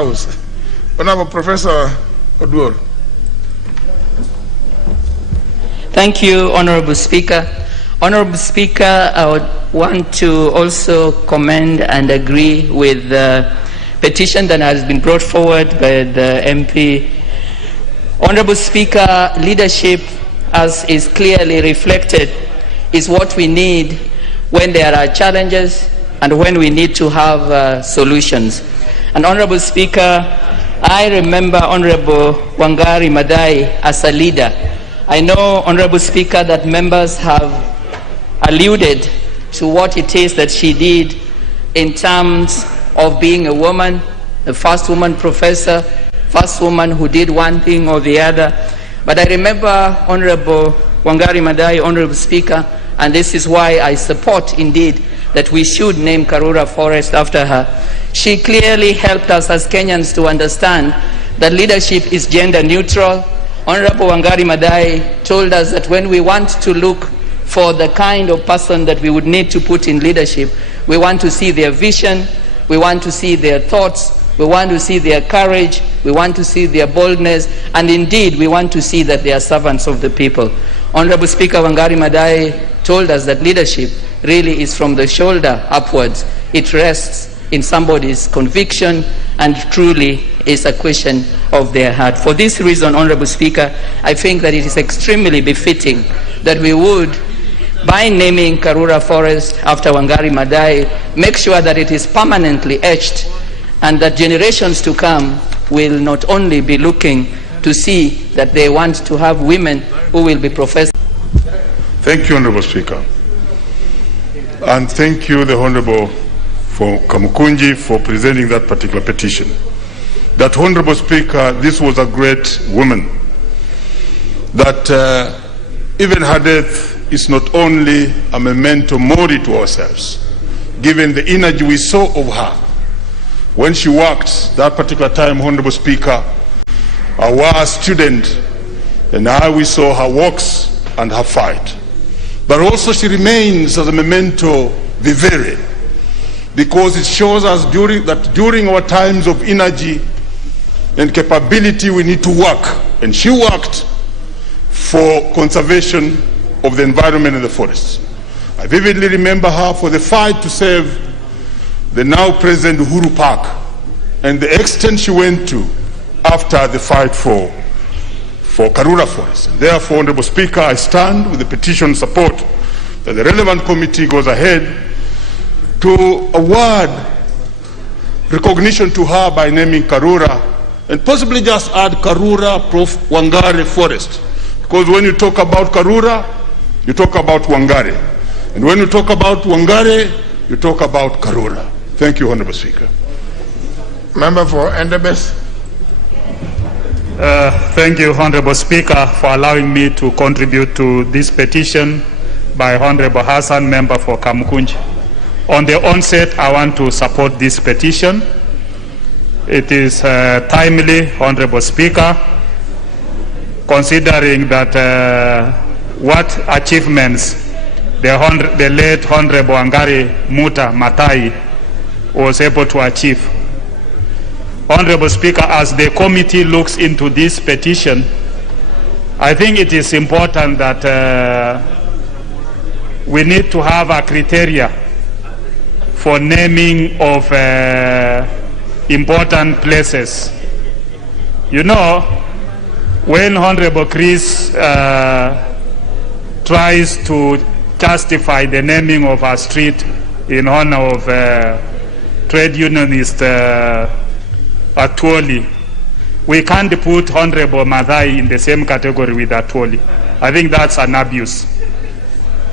House. Honorable Professor Oduor. Thank you, Honorable Speaker. Honorable Speaker, I would want to also commend and agree with the petition that has been brought forward by the MP. Honorable Speaker, leadership, as is clearly reflected, is what we need when there are challenges and when we need to have solutions. And Honorable Speaker, I remember Honorable Wangari Mathaai as a leader. I know, Honorable Speaker, that members have alluded to what it is that she did in terms of being a woman, the first woman professor, first woman who did one thing or the other. But I remember Honorable Wangari Mathaai, Honorable Speaker, and this is why I support indeed that we should name Karura Forest after her. She clearly helped us as Kenyans to understand that leadership is gender neutral. Honorable Wangari Mathaai told us that when we want to look for the kind of person that we would need to put in leadership, we want to see their vision, we want to see their thoughts, we want to see their courage, we want to see their boldness, and indeed we want to see that they are servants of the people. Honorable Speaker, Wangari Mathaai told us that leadership really is from the shoulder upwards. It rests in somebody's conviction and truly is a question of their heart. For this reason, Honorable Speaker, I think that it is extremely befitting that we would, by naming Karura Forest after Wangari Mathaai, make sure that it is permanently etched and that generations to come will not only be looking to see that they want to have women who will be professors. Thank you, Honorable Speaker. And thank you, the Honorable for Kamukunji, for presenting that particular petition. That, Honorable Speaker, this was a great woman. That even her death is not only a memento mori to ourselves, given the energy we saw of her when she worked that particular time, Honorable Speaker, I was a student, and how we saw her works and her fight. But also she remains as a memento vivere, because it shows us during our times of energy and capability, we need to work. And she worked for conservation of the environment and the forests. I vividly remember her for the fight to save the now President Uhuru Park and the extent she went to after the fight for Karura Forest. And therefore, Honorable Speaker, I stand with the petition support that the relevant committee goes ahead to award recognition to her by naming Karura, and possibly just add Karura Prof. Wangari Forest. Because when you talk about Karura, you talk about Wangari. And when you talk about Wangari, you talk about Karura. Thank you, Honorable Speaker. Member for Endebess. Thank you, Honorable Speaker, for allowing me to contribute to this petition by Honorable Hassan, member for Kamukunji. On the onset, I want to support this petition. It is timely, Honorable Speaker, considering that what achievements the late Honorable Wangari Mathaai was able to achieve. Honorable Speaker, as the committee looks into this petition, I think it is important that we need to have a criteria for naming of important places. You know, when Honorable Chris tries to justify the naming of a street in honor of trade unionist Atwoli, we can't put Honorable Mathaai in the same category with Atwoli. I think that's an abuse.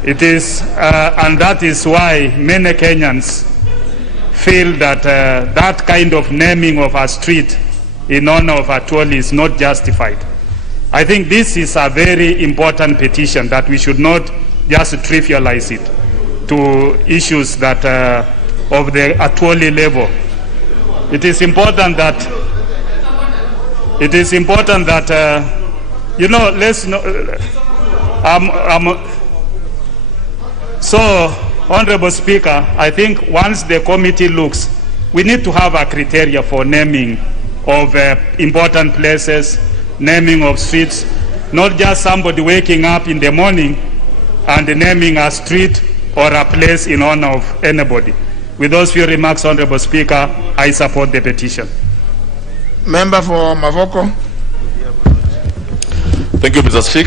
It is, and that is why many Kenyans feel that that kind of naming of a street in honor of Atwoli is not justified. I think this is a very important petition that we should not just trivialize it to issues that of the Atwoli level. It is important that you know, let's know. So, Honorable Speaker, I think once the committee looks, we need to have a criteria for naming of important places, naming of streets, not just somebody waking up in the morning and naming a street or a place in honor of anybody. With those few remarks, Honorable Speaker, I support the petition. Member for Mavoko. Thank you, Mr. Speaker.